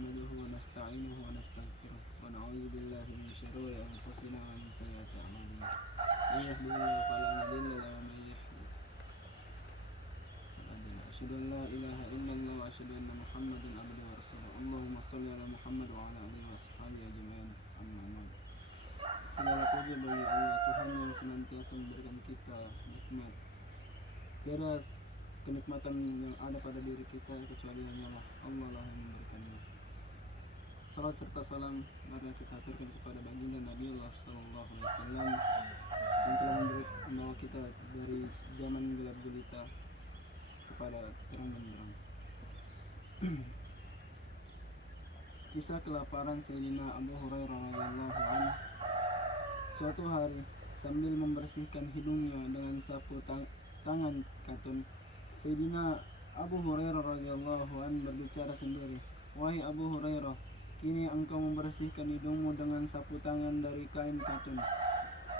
نحمده ونستعينه ونستغفره ونعوذ بالله من شرور أنفسنا ومن سيئات أعمالنا من يهده الله فلا مضل له ومن يضلل فلا هادي له أشهد أن لا إله إلا الله وأشهد أن محمدا عبده ورسوله اللهم صل على محمد وعلى آله وصحبه أجمعين أما بعد. Segala puji bagi Allah Tuhan yang senantiasa memberikan kita nikmat. Tiada kenikmatan yang ada pada diri kita kecuali hanyalah Allah lah yang memberikannya. Salam serta salam marilah kita aturkan kepada baginda Nabi Allah Sallallahu Alaihi Wasallam yang telah membawa kita dari zaman gelap gulita kepada terang benderang. Kisah kelaparan Sayyidina Abu Hurairah radhiyallahu anhu. Suatu hari sambil membersihkan hidungnya dengan sapu tangan katun, Sayyidina Abu Hurairah radhiyallahu anhu berbicara sendiri, "Wahai Abu Hurairah, kini engkau membersihkan hidungmu dengan sapu tangan dari kain katun.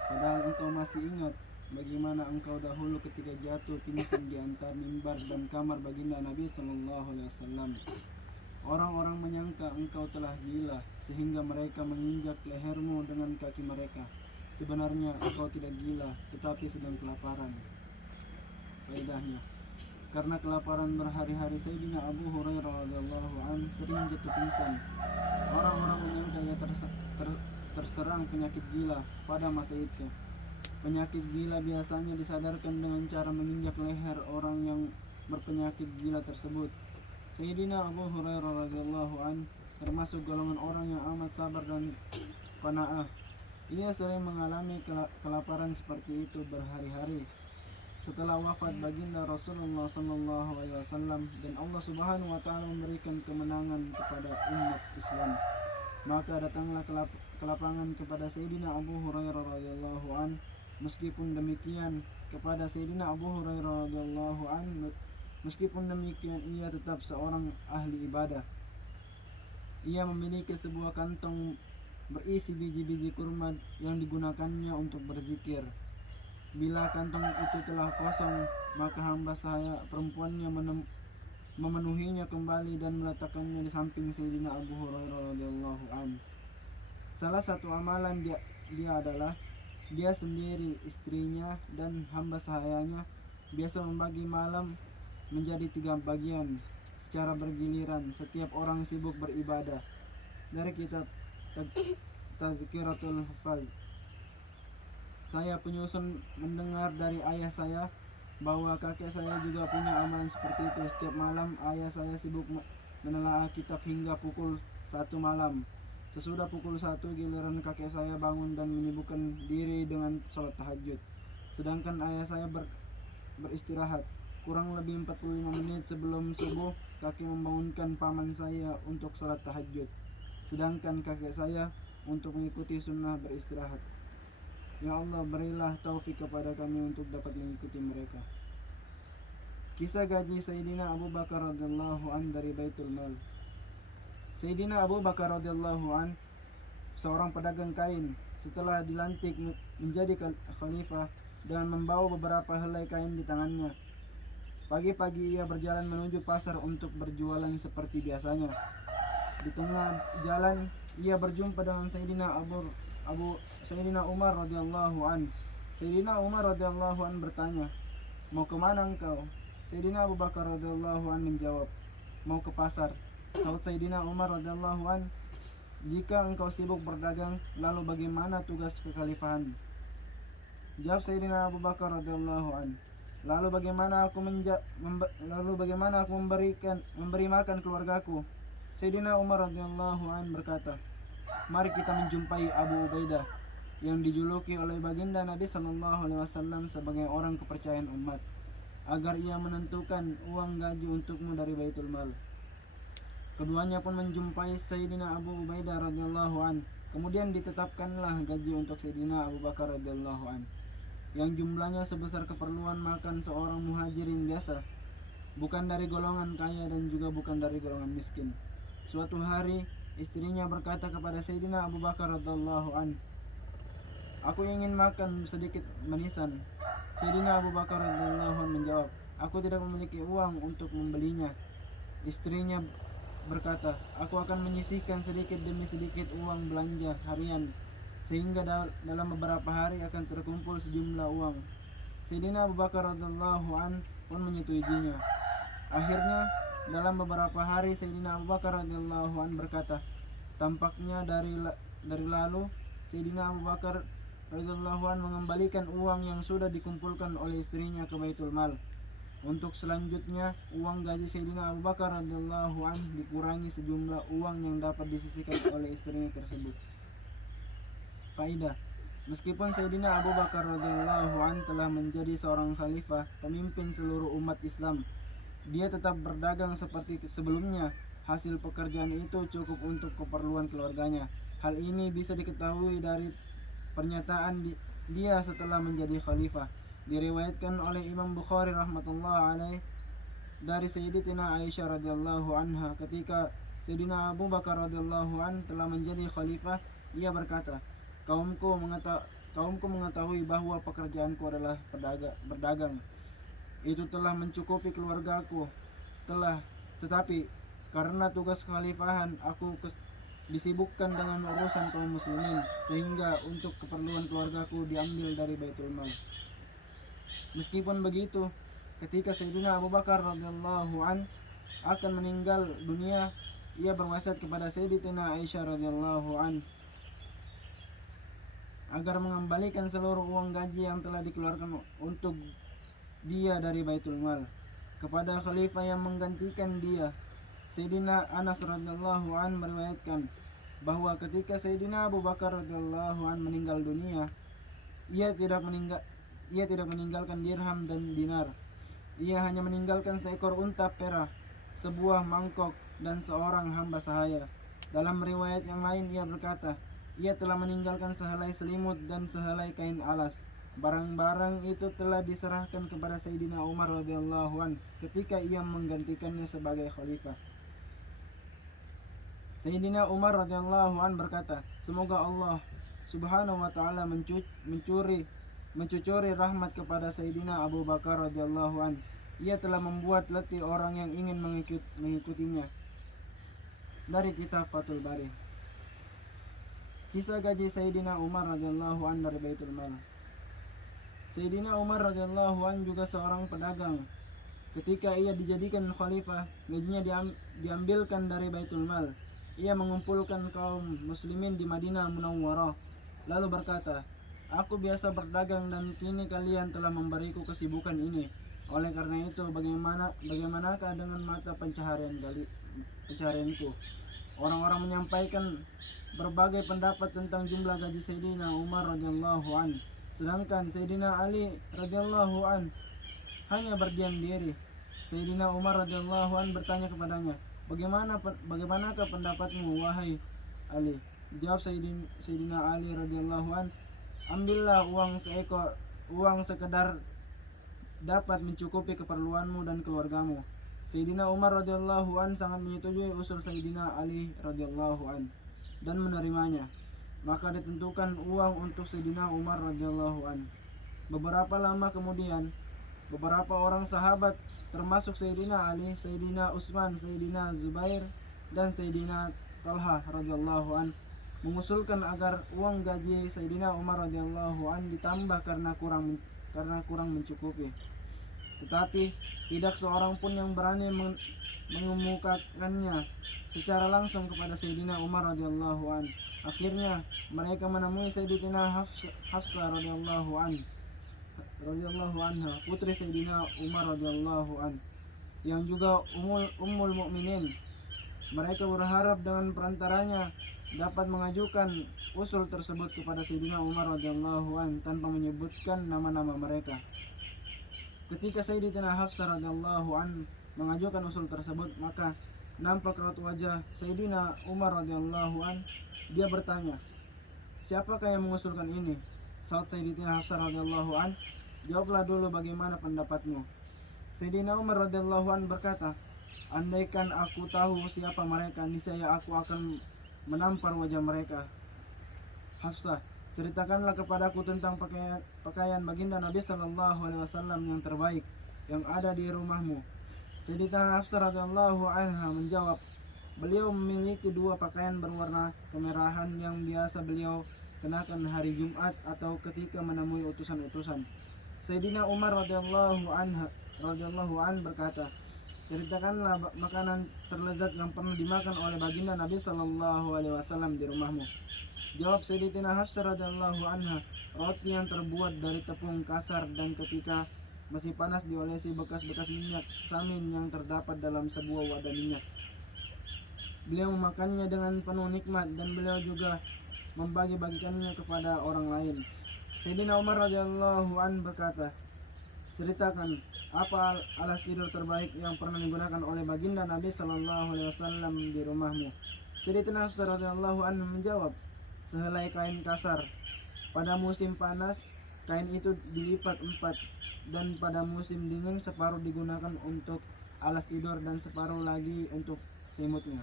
Padahal engkau masih ingat bagaimana engkau dahulu ketika jatuh pingsan di antara mimbar dan kamar baginda Nabi sallallahu alaihi wasallam. Orang-orang menyangka engkau telah gila sehingga mereka menginjak lehermu dengan kaki mereka. Sebenarnya engkau tidak gila, tetapi sedang kelaparan." Faedahnya, karena kelaparan berhari-hari Sayyidina Abu Hurairah radhiyallahu anhu sering jatuh pingsan. Orang-orang menyangka ia terserang penyakit gila pada masa itu. Penyakit gila biasanya disadarkan dengan cara menginjak leher orang yang berpenyakit gila tersebut. Sayyidina Abu Hurairah radhiyallahu anhu termasuk golongan orang yang amat sabar dan qanaah. Ia sering mengalami kelaparan seperti itu berhari-hari. Setelah wafat baginda Rasulullah sallallahu alaihi wasallam dan Allah Subhanahu wa taala memberikan kemenangan kepada umat Islam, maka datanglah kelapangan kepada Sayyidina Abu Hurairah radhiyallahu an. Meskipun demikian ia tetap seorang ahli ibadah. Ia memiliki sebuah kantong berisi biji-biji kurma yang digunakannya untuk berzikir. Bila kantong itu telah kosong, maka hamba saya perempuannya memenuhinya kembali dan meletakkannya di samping Sayyidina Abu Hurairah radhiyallahu anhu. Salah satu amalan dia adalah dia sendiri, istrinya, dan hamba sahayanya biasa membagi malam menjadi 3 bagian secara bergiliran. Setiap orang sibuk beribadah. Dari kitab Tazkiratul Hufaz. Saya penyusun mendengar dari ayah saya bahwa kakek saya juga punya amalan seperti itu. Setiap malam ayah saya sibuk menelaah kitab hingga pukul 1 malam. Sesudah pukul 1 giliran kakek saya bangun dan menyibukkan diri dengan sholat tahajud. Sedangkan ayah saya beristirahat. Kurang lebih 45 menit sebelum subuh, kakek membangunkan paman saya untuk sholat tahajud. Sedangkan kakek saya untuk mengikuti sunnah beristirahat. Ya Allah, berilah taufik kepada kami untuk dapat mengikuti mereka. Kisah gaji Sayyidina Abu Bakar radhiyallahu an dari Baitul Mal. Sayyidina Abu Bakar radhiyallahu an seorang pedagang kain. Setelah dilantik menjadi khalifah dengan membawa beberapa helai kain di tangannya, pagi-pagi ia berjalan menuju pasar untuk berjualan seperti biasanya. Di tengah jalan ia berjumpa dengan Sayyidina Umar radhiyallahu an. Sayyidina Umar radhiyallahu an bertanya, "Mau kemana engkau?" Sayyidina Abu Bakar radhiyallahu an menjawab, "Mau ke pasar." Sahut Sayyidina Umar radhiyallahu an, "Jika engkau sibuk berdagang, lalu bagaimana tugas kekhalifahan?" Jawab Sayyidina Abu Bakar radhiyallahu an, Lalu bagaimana aku memberi makan keluargaku?" Sayyidina Umar radhiyallahu an berkata, "Mari kita menjumpai Abu Ubaidah yang dijuluki oleh baginda Nabi sallallahu alaihi wasallam sebagai orang kepercayaan umat, agar ia menentukan uang gaji untukmu dari Baitul Mal." Keduanya pun menjumpai Sayyidina Abu Ubaidah radhiyallahu an. Kemudian ditetapkanlah gaji untuk Sayyidina Abu Bakar radhiyallahu an, yang jumlahnya sebesar keperluan makan seorang muhajirin biasa, bukan dari golongan kaya dan juga bukan dari golongan miskin. Suatu hari istrinya berkata kepada Sayyidina Abu Bakar radhiyallahu an, "Aku ingin makan sedikit manisan." Sayyidina Abu Bakar radhiyallahu an menjawab, "Aku tidak memiliki uang untuk membelinya." Istrinya berkata, aku akan menyisihkan sedikit demi sedikit uang belanja harian, sehingga dalam beberapa hari akan terkumpul sejumlah uang. Sayyidina Abu Bakar radhiyallahu an pun menyetujuinya. Akhirnya dalam beberapa hari Sayyidina Abu Bakar radhiyallahu an berkata, tampaknya dari lalu Sayyidina Abu Bakar radhiyallahu an mengembalikan uang yang sudah dikumpulkan oleh istrinya ke Baitul Mal. Untuk selanjutnya, uang gaji Sayyidina Abu Bakar radhiyallahu an dikurangi sejumlah uang yang dapat disisihkan oleh istrinya tersebut. Faidah: meskipun Sayyidina Abu Bakar radhiyallahu an telah menjadi seorang khalifah, pemimpin seluruh umat Islam, dia tetap berdagang seperti sebelumnya. Hasil pekerjaan itu cukup untuk keperluan keluarganya. Hal ini bisa diketahui dari pernyataan dia setelah menjadi khalifah. Diriwayatkan oleh Imam Bukhari rahmatullah alaih dari Sayyidatina Aisyah radhiyallahu anha, ketika Sayyidina Abu Bakar radhiyallahu an telah menjadi khalifah, ia berkata, kaumku mengetahui bahwa pekerjaanku adalah berdagang. Itu telah mencukupi keluargaku. Tetapi karena tugas kekhalifahan, aku disibukkan dengan urusan kaum muslimin, sehingga untuk keperluan keluargaku diambil dari Baitul Mal. Meskipun begitu, ketika Sayyidina Abu Bakar radhiyallahu an akan meninggal dunia, ia berwasiat kepada Sayyidatina Aisyah radhiyallahu an agar mengembalikan seluruh uang gaji yang telah dikeluarkan untuk dia dari Baitul Mal kepada khalifah yang menggantikan dia. Sayyidina Anas radhiyallahu an meriwayatkan bahwa ketika Sayyidina Abu Bakar radhiyallahu an meninggal dunia, ia tidak meninggalkan dirham dan dinar. Ia hanya meninggalkan seekor unta perah, sebuah mangkok, dan seorang hamba sahaya. Dalam riwayat yang lain ia berkata, ia telah meninggalkan sehelai selimut dan sehelai kain alas. Barang-barang itu telah diserahkan kepada Sayyidina Umar radhiyallahu an ketika ia menggantikannya sebagai khalifah. Sayyidina Umar radhiyallahu an berkata, semoga Allah subhanahu wa ta'ala mencucuri rahmat kepada Sayyidina Abu Bakar radhiyallahu an. Ia telah membuat letih orang yang ingin mengikutinya. Dari kitab Fathul Bari. Kisah gaji Sayyidina Umar radhiyallahu an dari Baitul Mal. Sayyidina Umar radhiyallahu an juga seorang pedagang. Ketika ia dijadikan khalifah, gajinya diambilkan dari Baitul Mal. Ia mengumpulkan kaum muslimin di Madinah Munawwarah, lalu berkata, aku biasa berdagang dan kini kalian telah memberiku kesibukan ini. Oleh karena itu, bagaimanakah dengan mata pencaharianku? Orang-orang menyampaikan berbagai pendapat tentang jumlah gaji Sayyidina Umar radhiyallahu an, sedangkan Sayyidina Ali radhiyallahu an hanya berdiam diri. Sayyidina Umar radhiyallahu an bertanya kepadanya, bagaimanakah pendapatmu wahai Ali? Jawab Sayyidina Ali radhiyallahu an, ambillah uang sekedar dapat mencukupi keperluanmu dan keluargamu. Sayyidina Umar radhiyallahu an sangat menyetujui usul Sayyidina Ali radhiyallahu an dan menerimanya. Maka ditentukan uang untuk Sayyidina Umar radhiyallahu an. Beberapa lama kemudian, beberapa orang sahabat termasuk Sayyidina Ali, Sayyidina Utsman, Sayyidina Zubair, dan Sayyidina Talha radhiyallahu an mengusulkan agar uang gaji Sayyidina Umar radhiyallahu an ditambah karena kurang mencukupi. Tetapi tidak seorang pun yang berani mengemukakannya secara langsung kepada Sayyidina Umar radhiyallahu an. Akhirnya mereka menemui Sayyidatina Hafsah radhiyallahu anha, putri Sayyidina Umar radhiyallahu an, yang juga ummul mukminin. Mereka berharap dengan perantaranya dapat mengajukan usul tersebut kepada Sayyidina Umar radhiyallahu an tanpa menyebutkan nama-nama mereka. Ketika Sayyidatina Hafsah radhiyallahu an mengajukan usul tersebut, maka nampak raut wajah Sayyidina Umar radhiyallahu an. Dia bertanya, siapakah yang mengusulkan ini? Saat Sayyidatina Hafsah radhiyallahu an, jawablah dulu bagaimana pendapatmu. Sayyidina Umar radhiyallahu an berkata, andaikan aku tahu siapa mereka, niscaya aku akan menampar wajah mereka. Hafsah, ceritakanlah kepadaku tentang pakaian baginda Nabi sallallahu alaihi wasallam yang terbaik yang ada di rumahmu. Sayyidatina Hafsah radhiyallahu anha menjawab, Beliau memiliki dua pakaian berwarna kemerahan yang biasa beliau kenakan hari Jumat atau ketika menemui utusan-utusan. Sayyidina Umar radhiyallahu an berkata, ceritakanlah makanan terlezat yang pernah dimakan oleh baginda Nabi Shallallahu Alaihi Wasallam di rumahmu. Jawab Sayyidatina Hafsah radhiyallahu anha, roti yang terbuat dari tepung kasar dan ketika masih panas diolesi bekas-bekas minyak samin yang terdapat dalam sebuah wadah minyak. Beliau memakannya dengan penuh nikmat dan beliau juga membagi-bagikannya kepada orang lain. Sayyidina Umar radhiyallahu an berkata, ceritakan apa alas tidur terbaik yang pernah digunakan oleh baginda Nabi Shallallahu Alaihi Wasallam di rumahmu. Sayyidatina Hafsah radhiyallahu an menjawab, sehelai kain kasar. Pada musim panas, kain itu dilipat 4, dan pada musim dingin separuh digunakan untuk alas tidur dan separuh lagi untuk selimutnya.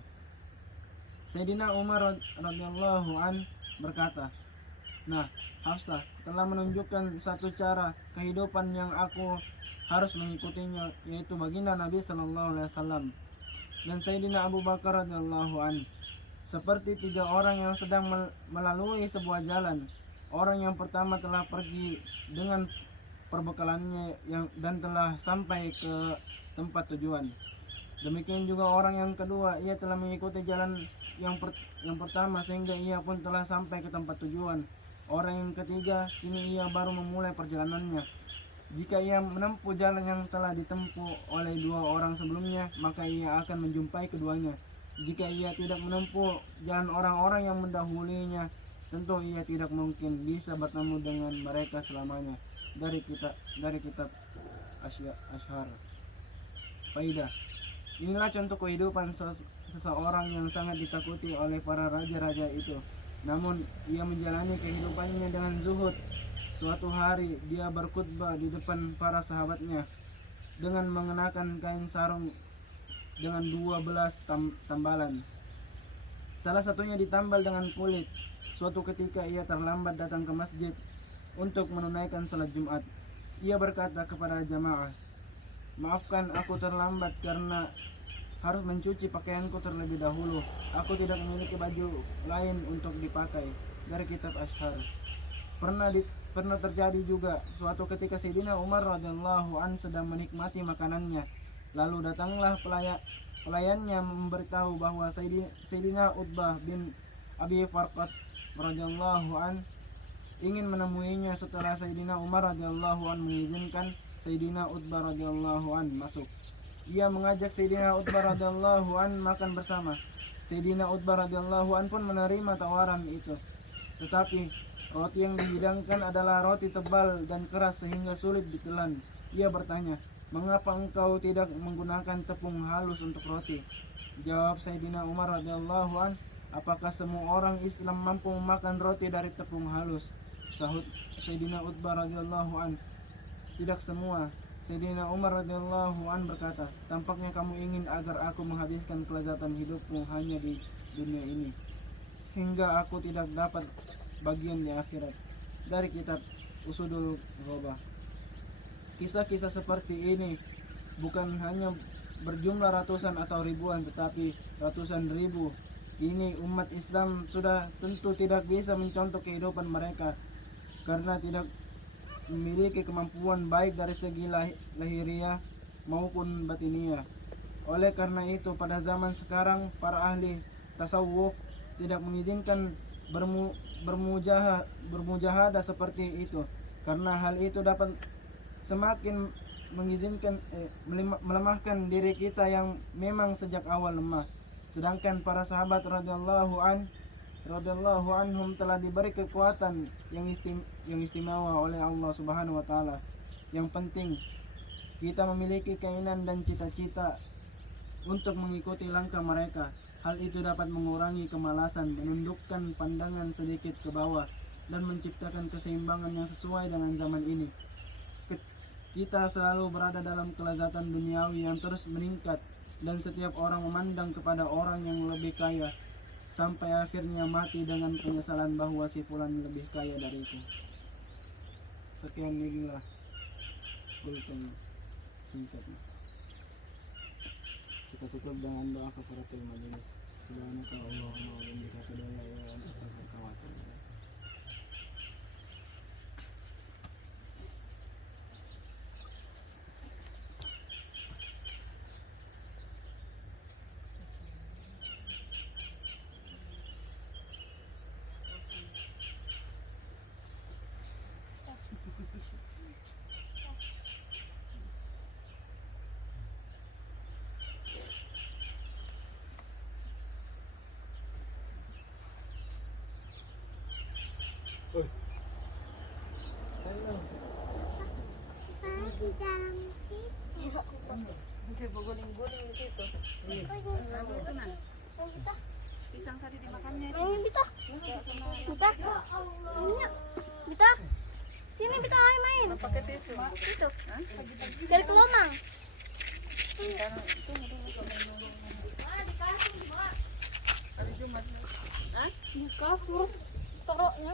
Sayyidina Umar radhiyallahu an berkata, nah, Hafsah telah menunjukkan satu cara kehidupan yang aku harus mengikutinya, yaitu baginda Nabi Sallallahu Alaihi Wasallam. Dan Sayyidina Abu Bakar radhiyallahu an, seperti 3 orang yang sedang melalui sebuah jalan. Orang yang pertama telah pergi dengan perbekalannya dan telah sampai ke tempat tujuan. Demikian juga orang yang kedua, ia telah mengikuti jalan yang pertama sehingga ia pun telah sampai ke tempat tujuan. Orang yang ketiga, kini ia baru memulai perjalanannya. Jika ia menempuh jalan yang telah ditempuh oleh 2 orang sebelumnya, maka ia akan menjumpai keduanya. Jika ia tidak menempuh jalan orang-orang yang mendahulunya, tentu ia tidak mungkin bisa bertemu dengan mereka selamanya. Dari kitab Ashar. Faidah. Inilah contoh kehidupan seseorang yang sangat ditakuti oleh para raja-raja itu. Namun ia menjalani kehidupannya dengan zuhud. Suatu hari dia berkhutbah di depan para sahabatnya dengan mengenakan kain sarung dengan 12 tambalan. Salah satunya ditambal dengan kulit. Suatu ketika ia terlambat datang ke masjid untuk menunaikan salat Jumat. Ia berkata kepada jamaah, maafkan aku terlambat karena harus mencuci pakaianku terlebih dahulu. Aku tidak memiliki baju lain untuk dipakai. Dari kitab Ashar. Pernah terjadi juga suatu ketika Sayyidina Umar radhiyallahu an sedang menikmati makanannya. Lalu datanglah pelayannya memberitahu bahwa Sayyidina Utbah bin Abi Farqat radhiyallahu an ingin menemuinya. Setelah Sayyidina Umar radhiyallahu an mengizinkan, Sayyidina Utbah radhiyallahu an masuk. Ia mengajak Sayyidina Utbah radhiyallahu an makan bersama. Sayyidina Utbah radhiyallahu an pun menerima tawaran itu. Tetapi roti yang dihidangkan adalah roti tebal dan keras sehingga sulit ditelan. Ia bertanya, mengapa engkau tidak menggunakan tepung halus untuk roti? Jawab Sayyidina Umar radhiyallahu an, apakah semua orang Islam mampu memakan roti dari tepung halus? Sahut Sayyidina Utbah radhiyallahu an, tidak semua. Sayyidina Umar radhiyallahu an berkata, tampaknya kamu ingin agar aku menghabiskan kelezatan hidupku hanya di dunia ini, hingga aku tidak dapat bagian di akhirat. Dari kitab Usudul Ghobah. Kisah-kisah seperti ini bukan hanya berjumlah ratusan atau ribuan, tetapi ratusan ribu. Ini umat Islam sudah tentu tidak bisa mencontoh kehidupan mereka karena tidak memiliki kemampuan baik dari segi lahiriah maupun batiniah. Oleh karena itu pada zaman sekarang para ahli tasawuf tidak mengizinkan bermujahadah seperti itu, karena hal itu dapat semakin melemahkan diri kita yang memang sejak awal lemah. Sedangkan para sahabat radhiyallahu anhum telah diberi kekuatan yang istimewa oleh Allah Subhanahu wa taala. Yang penting kita memiliki keinginan dan cita-cita untuk mengikuti langkah mereka. Hal itu dapat mengurangi kemalasan, menundukkan pandangan sedikit ke bawah, dan menciptakan keseimbangan yang sesuai dengan zaman ini. Kita selalu berada dalam kelezatan duniawi yang terus meningkat, dan setiap orang memandang kepada orang yang lebih kaya, sampai akhirnya mati dengan penyesalan bahwa si fulan lebih kaya dariku. Sekian inilah kultum singkatnya. Kita tutup dengan doa kafaratul majelis. Subhanaka Allahumma wa bihamdika asyhadu an la ilaha illa anta astaghfiruka wa atubu ilaik. Hindi guling-guling dito. Pisang tadi dimakan niya. Ayun, Bita. Bita. Bita. Sini, Bita, ay main. Pakai tisu. Dito. Dari kelomang. Hari Jumat. Hah? Kasur. Toroknya.